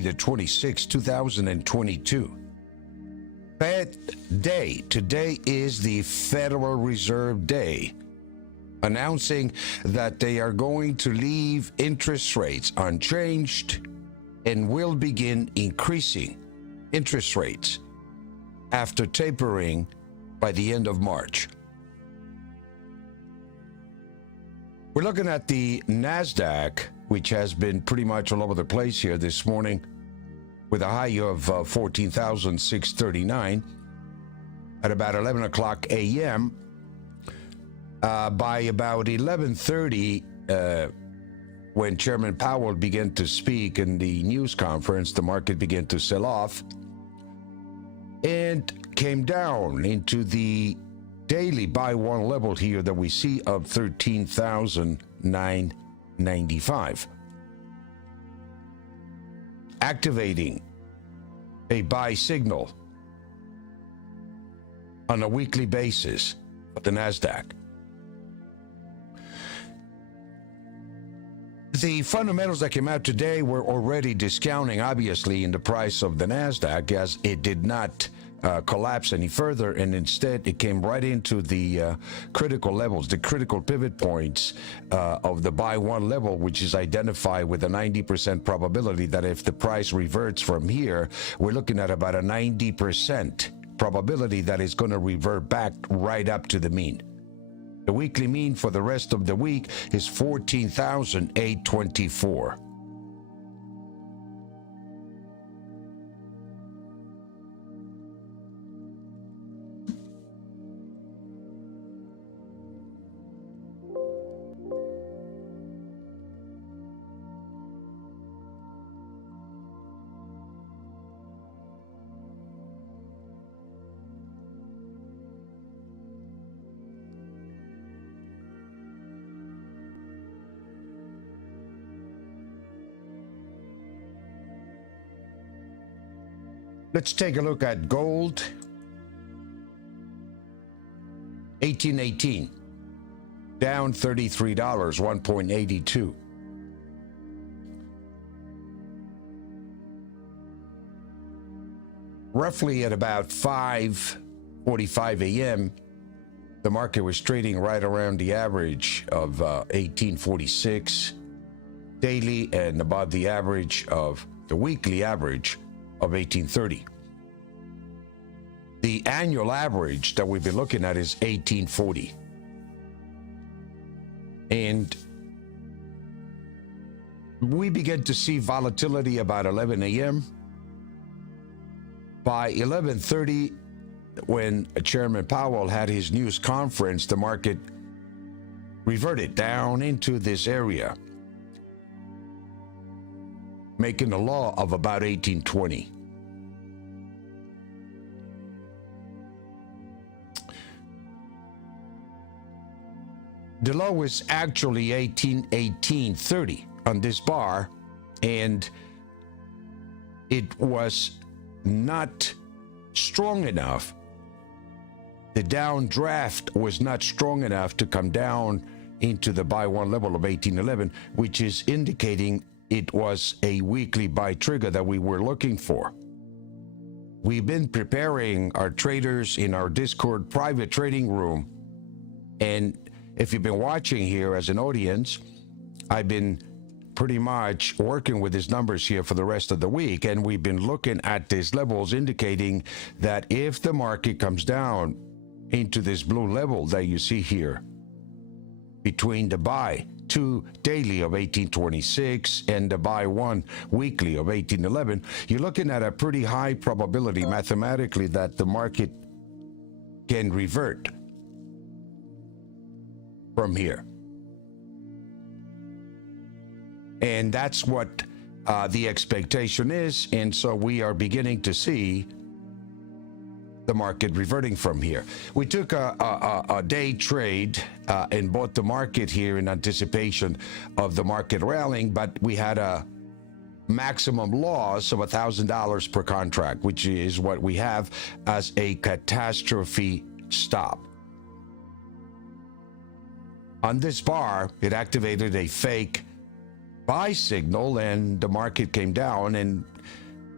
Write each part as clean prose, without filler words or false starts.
the 26th, 2022. Fed Day. Today is the Federal Reserve Day, announcing that they are going to leave interest rates unchanged and will begin increasing interest rates after tapering by the end of March. We're looking at the NASDAQ, which has been pretty much all over the place here this morning, with a high of 14,639 at about 11 o'clock a.m. By about 11:30, when Chairman Powell began to speak in the news conference, the market began to sell off and came down into the daily buy one level here that we see of 13,995. Activating a buy signal on a weekly basis for the NASDAQ. The fundamentals that came out today were already discounting, obviously, in the price of the NASDAQ, as it did not collapse any further, and instead it came right into the critical levels, the critical pivot points of the buy one level, which is identified with a 90% probability that if the price reverts from here, we're looking at about a 90% probability that it's going to revert back right up to the mean. The weekly mean for the rest of the week is 14,824. Let's take a look at gold. 1818, down $33, 1.82. Roughly at about 5:45 a.m., the market was trading right around the average of 1846 daily and above the average of the weekly average of 1830. The annual average that we've been looking at is 1840. And we began to see volatility about 11 a.m. By 11:30, when Chairman Powell had his news conference, the market reverted down into this area, making a low of about 1820. The low was actually 1830 on this bar, and it was not strong enough. The downdraft was not strong enough to come down into the buy one level of 1811, which is indicating it was a weekly buy trigger that we were looking for. We've been preparing our traders in our Discord private trading room, and if you've been watching here as an audience, I've been pretty much working with these numbers here for the rest of the week, and we've been looking at these levels indicating that if the market comes down into this blue level that you see here between the buy two daily of 1826 and the buy one weekly of 1811, you're looking at a pretty high probability mathematically that the market can revert from here. And that's what the expectation is, and so we are beginning to see the market reverting from here. We took a day trade and bought the market here in anticipation of the market rallying, but we had a maximum loss of $1,000 per contract, which is what we have as a catastrophe stop. On this bar, it activated a fake buy signal, and the market came down, and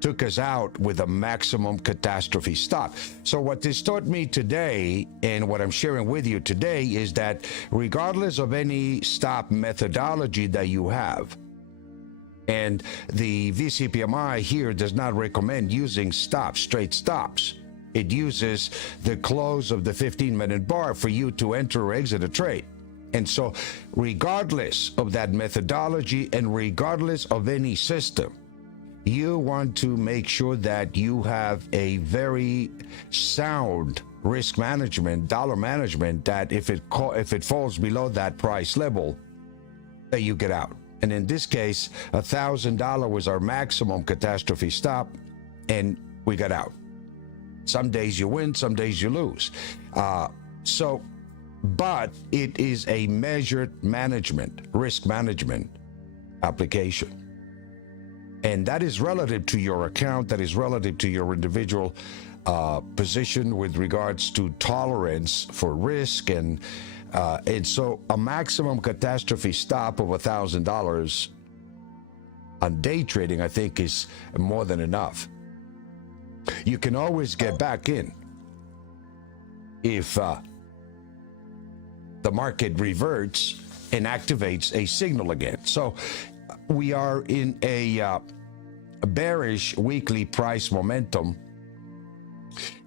took us out with a maximum catastrophe stop. So what this taught me today, and what I'm sharing with you today, is that regardless of any stop methodology that you have, and the VCPMI here does not recommend using stops, straight stops. It uses the close of the 15-minute bar for you to enter or exit a trade. And so regardless of that methodology and regardless of any system, you want to make sure that you have a very sound risk management, dollar management, that if it falls below that price level, that you get out. And in this case, $1,000 was our maximum catastrophe stop, and we got out. Some days you win, some days you lose. But it is a measured management, risk management application. And that is relative to your account, that is relative to your individual position with regards to tolerance for risk. And so a maximum catastrophe stop of $1,000 on day trading, I think, is more than enough. You can always get back in if the market reverts and activates a signal again. So we are in a bearish weekly price momentum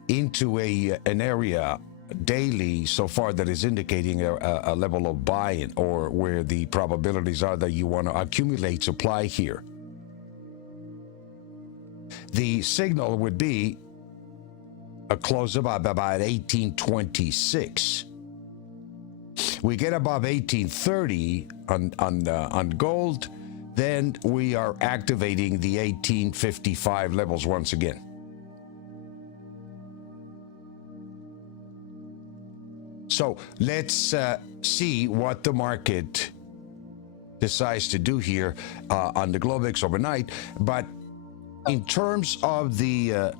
into an area daily so far that is indicating a level of buy-in, or where the probabilities are that you want to accumulate supply here. The signal would be a close above about 1826. We get above 1830 on gold, then we are activating the 1855 levels once again. So let's see what the market decides to do here on the Globex overnight. But in terms of the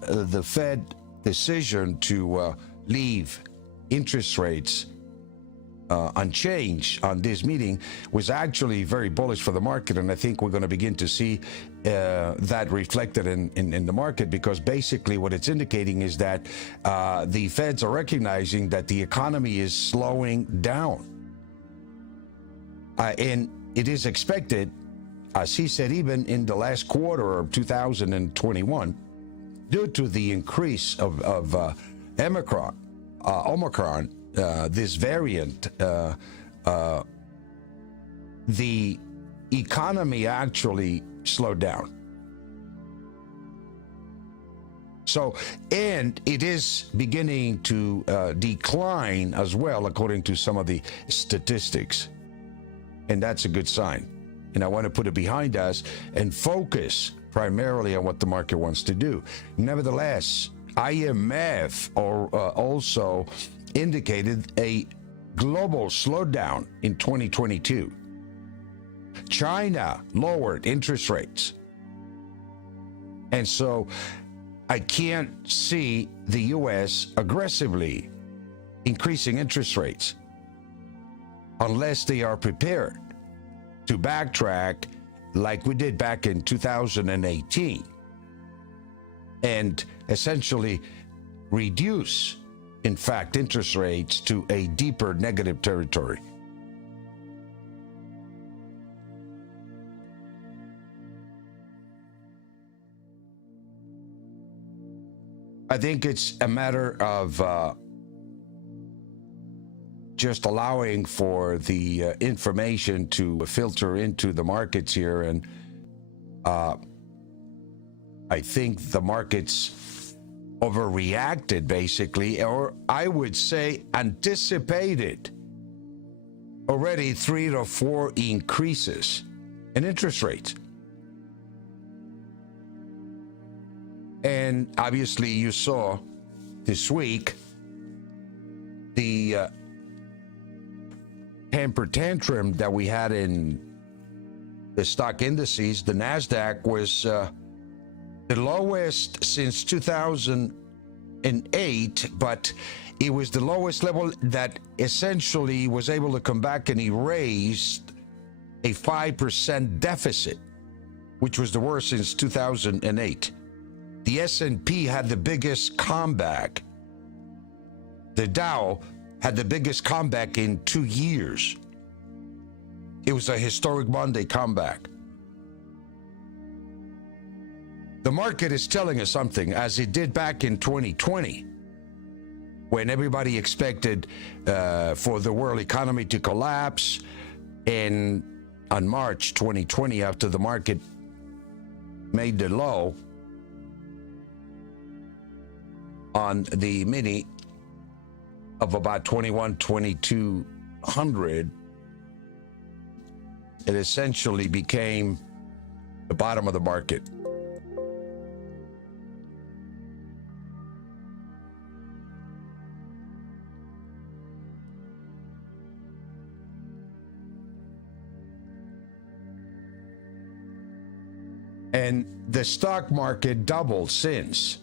Fed decision to leave interest rates unchanged on this meeting, was actually very bullish for the market, and I think we're going to begin to see that reflected in the market, because basically what it's indicating is that the Feds are recognizing that the economy is slowing down, and it is expected, as he said, even in the last quarter of 2021, due to the increase of Omicron, this variant, the economy actually slowed down. So, and it is beginning to decline as well, according to some of the statistics. And that's a good sign. And I want to put it behind us and focus primarily on what the market wants to do. Nevertheless, IMF also indicated a global slowdown in 2022. China lowered interest rates. And so I can't see the U.S. aggressively increasing interest rates unless they are prepared to backtrack like we did back in 2018 and essentially reduce, in fact, interest rates to a deeper negative territory. I think it's a matter of just allowing for the information to filter into the markets here. And I think the markets overreacted, basically, or I would say anticipated already 3 to 4 increases in interest rates. And obviously you saw this week the temper tantrum that we had in the stock indices. The NASDAQ was the lowest since 2008, but it was the lowest level that essentially was able to come back and erase a 5% deficit, which was the worst since 2008. The S&P had the biggest comeback. The Dow had the biggest comeback in 2 years. It was a historic Monday comeback. The market is telling us something, as it did back in 2020, when everybody expected for the world economy to collapse. And on March 2020, after the market made the low on the mini of about 2200, it essentially became the bottom of the market. And the stock market doubled since.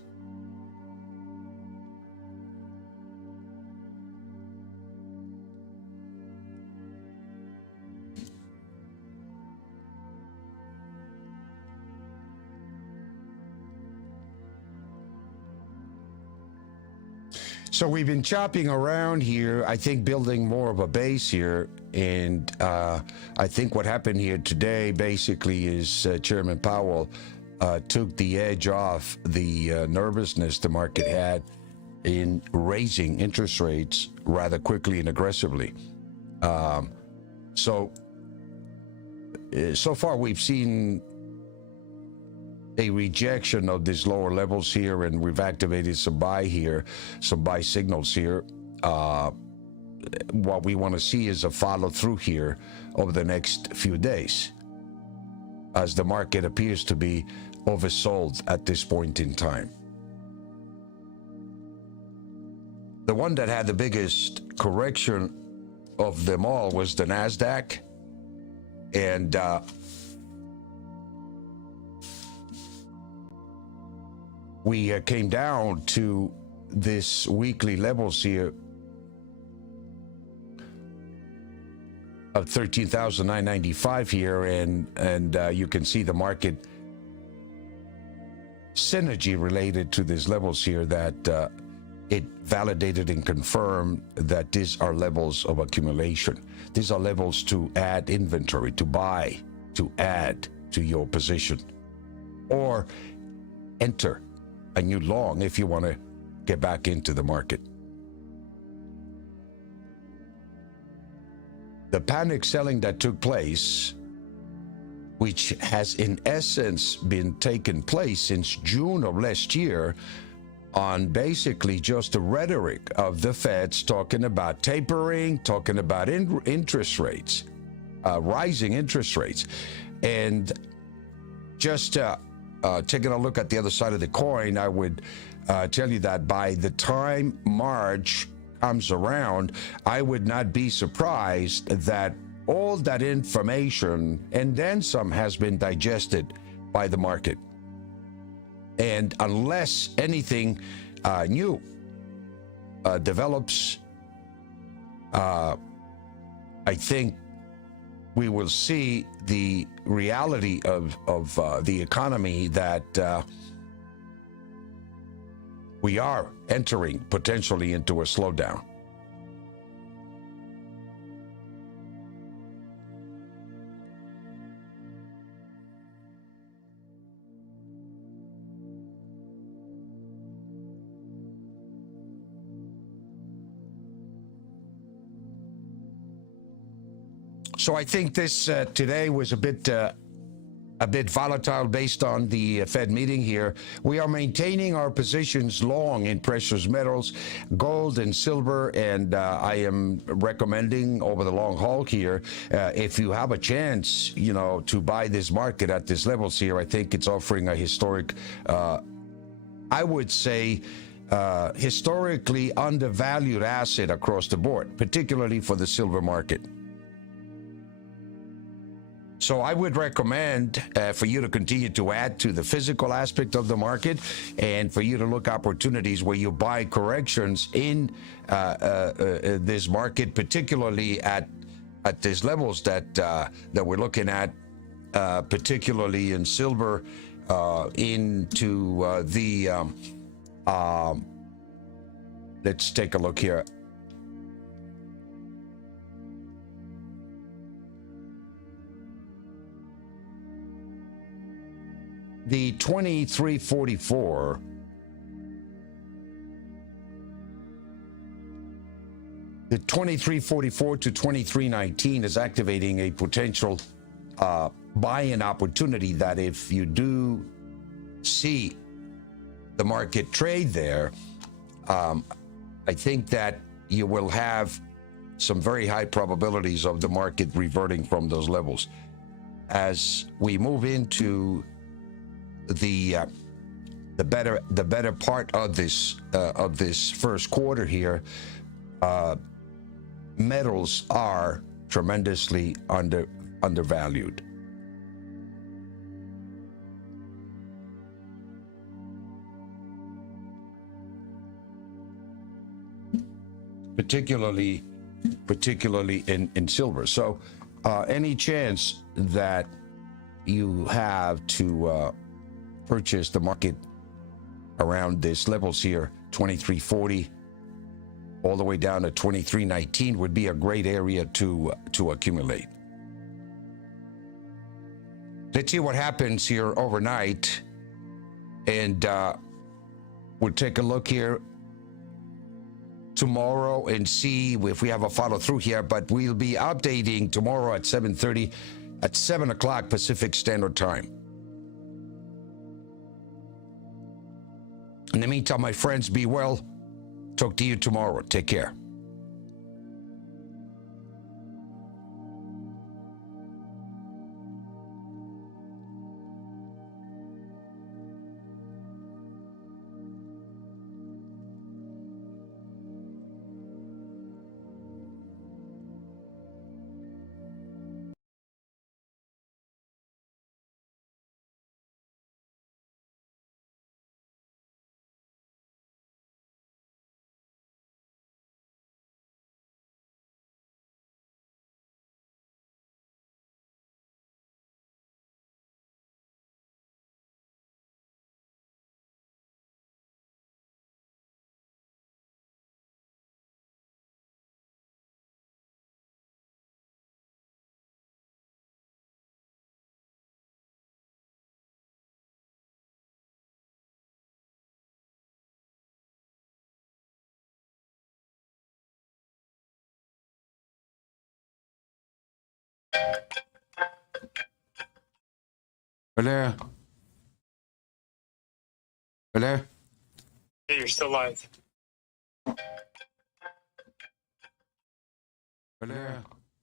So we've been chopping around here, I think building more of a base here. And I think what happened here today basically is Chairman Powell took the edge off the nervousness the market had in raising interest rates rather quickly and aggressively. So far we've seen a rejection of these lower levels here, and we've activated some buy here, some buy signals here. What we want to see is a follow through here over the next few days, as the market appears to be oversold at this point in time. The one that had the biggest correction of them all was the NASDAQ, and we came down to this weekly levels here of 13,995 here, and you can see the market synergy related to these levels here, that it validated and confirmed that these are levels of accumulation. These are levels to add inventory, to buy, to add to your position, or enter a new long if you want to get back into the market. The panic selling that took place, which has in essence been taking place since June of last year, on basically just the rhetoric of the Feds talking about tapering, talking about interest rates, rising interest rates. And just taking a look at the other side of the coin, I would tell you that by the time March comes around, I would not be surprised that all that information and then some has been digested by the market. And unless anything new develops, I think we will see the reality of the economy, that we are entering potentially into a slowdown. So I think this today was a bit volatile based on the Fed meeting here. We are maintaining our positions long in precious metals, gold and silver, and I am recommending over the long haul here, if you have a chance, to buy this market at these levels here, I think it's offering a historic, I would say, historically undervalued asset across the board, particularly for the silver market. So I would recommend for you to continue to add to the physical aspect of the market, and for you to look opportunities where you buy corrections in this market, particularly at these levels that we're looking at, particularly in silver, into let's take a look here. The 2344 to 2319 is activating a potential buy-in opportunity that if you do see the market trade there, I think that you will have some very high probabilities of the market reverting from those levels. As we move into the better part of this first quarter here, metals are tremendously undervalued. Particularly in silver. So any chance that you have to purchase the market around these levels here, 2340 all the way down to 2319, would be a great area to accumulate. Let's see what happens here overnight, and we'll take a look here tomorrow and see if we have a follow through here. But we'll be updating tomorrow at 7:30, at 7 o'clock Pacific Standard Time. In the meantime, my friends, be well. Talk to you tomorrow. Take care. Hello? Hello? Hey, you're still live. Hello?